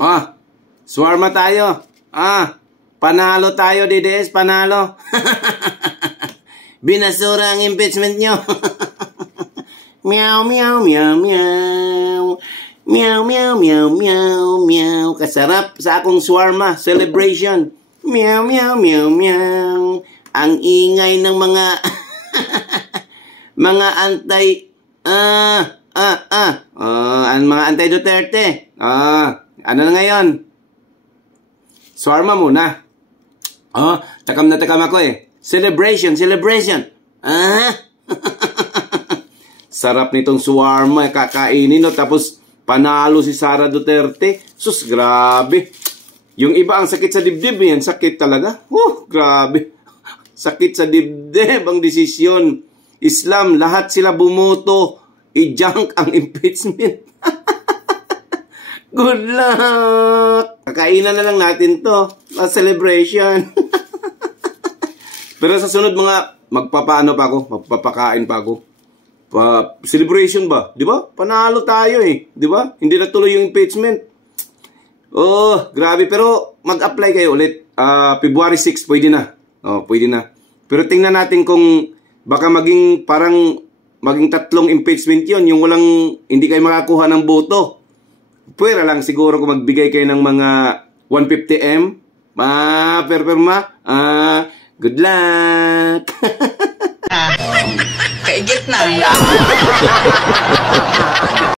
Ah, swarma tayo. Panalo tayo, DDS, panalo. Binasura ang impeachment nyo. Meow, meow, meow, meow. Meow, meow, meow, meow, meow. Kasarap sa akong swarma celebration. Meow, meow, meow, meow. Ang ingay ng mga mga antay ang mga anti-Duterte. Ano na ngayon? Swarma muna. Takam na takam ako eh. Celebration. Sarap nitong swarma. Kakainin no. Tapos panalo si Sara Duterte. Sus, grabe. Yung iba ang sakit sa dibdib. Yan, sakit talaga. Grabe. Sakit sa dibdib ang desisyon. Islam, lahat sila bumoto. I-junk ang impeachment. Good luck! Kakainan na lang natin to. Celebration. Pero sa sunod magpapaano pa ako. Magpapakain pa ako. Celebration ba? Di ba? Panalo tayo eh. Di ba? Hindi na tuloy yung impeachment. Grabe. Pero mag-apply kayo ulit. February 6, pwede na. Pwede na. Pero tingnan natin kung baka maging tatlong impeachment yon, yung hindi kayo makakuha ng boto. Pwera lang siguro kung magbigay kayo ng mga 150M. Good luck. Kaigit na.